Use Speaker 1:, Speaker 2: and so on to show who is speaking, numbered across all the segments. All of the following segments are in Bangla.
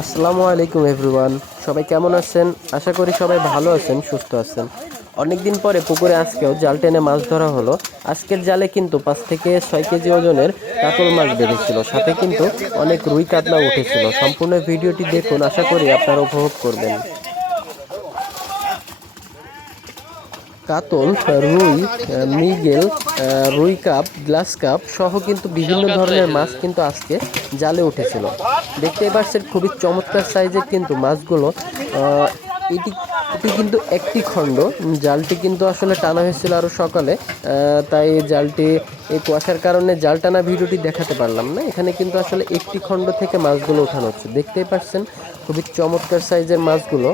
Speaker 1: আসসালামু আলাইকুম এভরিওয়ান সবাই কেমন আছেন? আশা করি সবাই ভালো আছেন, সুস্থ আছেন। অনেকদিন পরে পুকুরে আজকেও জাল টেনে মাছ ধরা হলো। আজকের জালে কিন্তু পাঁচ থেকে ছয় কেজি ওজনের কাতল মাছ বেঁধেছিল। সাথে কিন্তু অনেক রুই কাতলা উঠেছিল। সম্পূর্ণ ভিডিওটি দেখুন, আশা করি আপনারা উপভোগ করবেন। কাতল রুই মৃগেল রুই কাপ গ্লাস কাপ সহ কিন্তু বিভিন্ন ধরনের মাছ কিন্তু আজকে জালে উঠেছিল। দেখতেই পাচ্ছেন খুবই চমৎকার সাইজের কিন্তু মাছগুলো। এটি এটি কিন্তু একটি খণ্ড। জালটি কিন্তু আসলে টানা হয়েছিল আরও সকালে। তাই জালটি এই কুয়াশার কারণে জাল টানা ভিডিওটি দেখাতে পারলাম না। এখানে কিন্তু আসলে একটি খণ্ড থেকে মাছগুলো উঠানো হচ্ছে। দেখতেই পাচ্ছেন খুবই চমৎকার সাইজের মাছগুলো।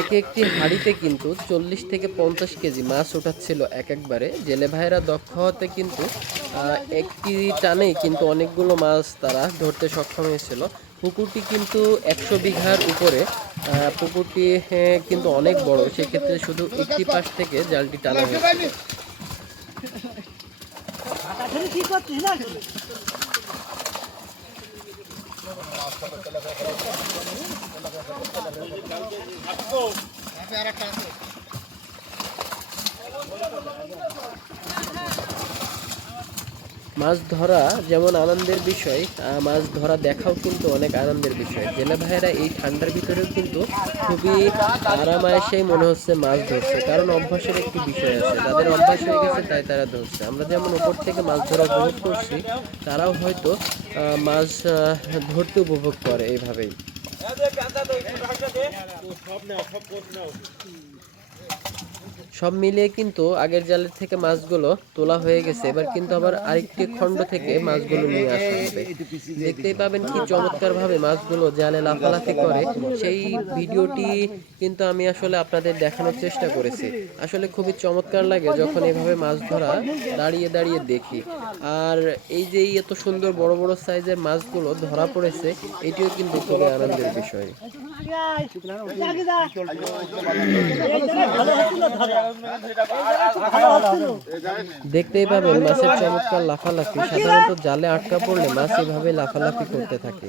Speaker 1: এক একটি হাঁড়িতে কিন্তু চল্লিশ থেকে পঞ্চাশ কেজি মাছ ওঠাচ্ছিল এক একবারে। জেলে ভাইরা দক্ষ হতে কিন্তু একটি টানেই কিন্তু অনেকগুলো মাছ তারা ধরতে সক্ষম হয়েছিল। পুকুরটি কিন্তু একশো বিঘার উপরে পুকুরটি আহ, কিন্তু অনেক বড়। সেক্ষেত্রে শুধু একটি পাশ থেকে জালটি টানা হয়েছে।
Speaker 2: কি করছিস না
Speaker 1: মাছ ধরা যেমন আনন্দের বিষয় আহ, মাছ ধরা দেখাও কিন্তু অনেক আনন্দের বিষয়। জেলে ভাইয়েরা এই ঠান্ডার ভিতরেও কিন্তু খুবই আরামায়েসেই মনে হচ্ছে মাছ ধরছে। কারণ অভ্যাসের একটি বিষয় আছে তাদের অভ্যাস হয়ে গেছে তাই তারা ধরছে। আমরা যেমন উপর থেকে মাছ ধরা উপভোগ করছি তারাও হয়তো আহ, মাছ ধরতে উপভোগ করে এইভাবেই। সব মিলিয়ে কিন্তু আগের জালের থেকে মাছগুলো তোলা হয়ে গেছে এবার কিন্তু আবার আরেকটি খণ্ড থেকে মাছগুলো নিয়ে আসা হবে দেখতেই পাবেন কি চমৎকার ভাবে মাছগুলো জালে লাফালাফি করে সেই ভিডিওটি কিন্তু আমি আসলে আপনাদের দেখানোর চেষ্টা করেছি আসলে খুবই চমৎকার লাগে যখন এভাবে মাছ ধরা দাঁড়িয়ে দাঁড়িয়ে দেখি আর এই যে এত সুন্দর বড় বড় সাইজের মাছগুলো ধরা পড়েছে এটিও কিন্তু খুবই আনন্দের বিষয় দেখতেই পাবেন মাছের চমৎকার লাফালাফি। সাধারণত জালে আটকা পড়লে মাছ এভাবে লাফালাফি করতে থাকে।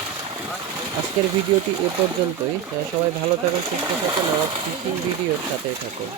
Speaker 1: আজকের ভিডিওটি এ পর্যন্তই। সবাই ভালো থাকুন সুস্থ থাকুন আমার ফিশিং ভিডিওর সাথে থাকুন।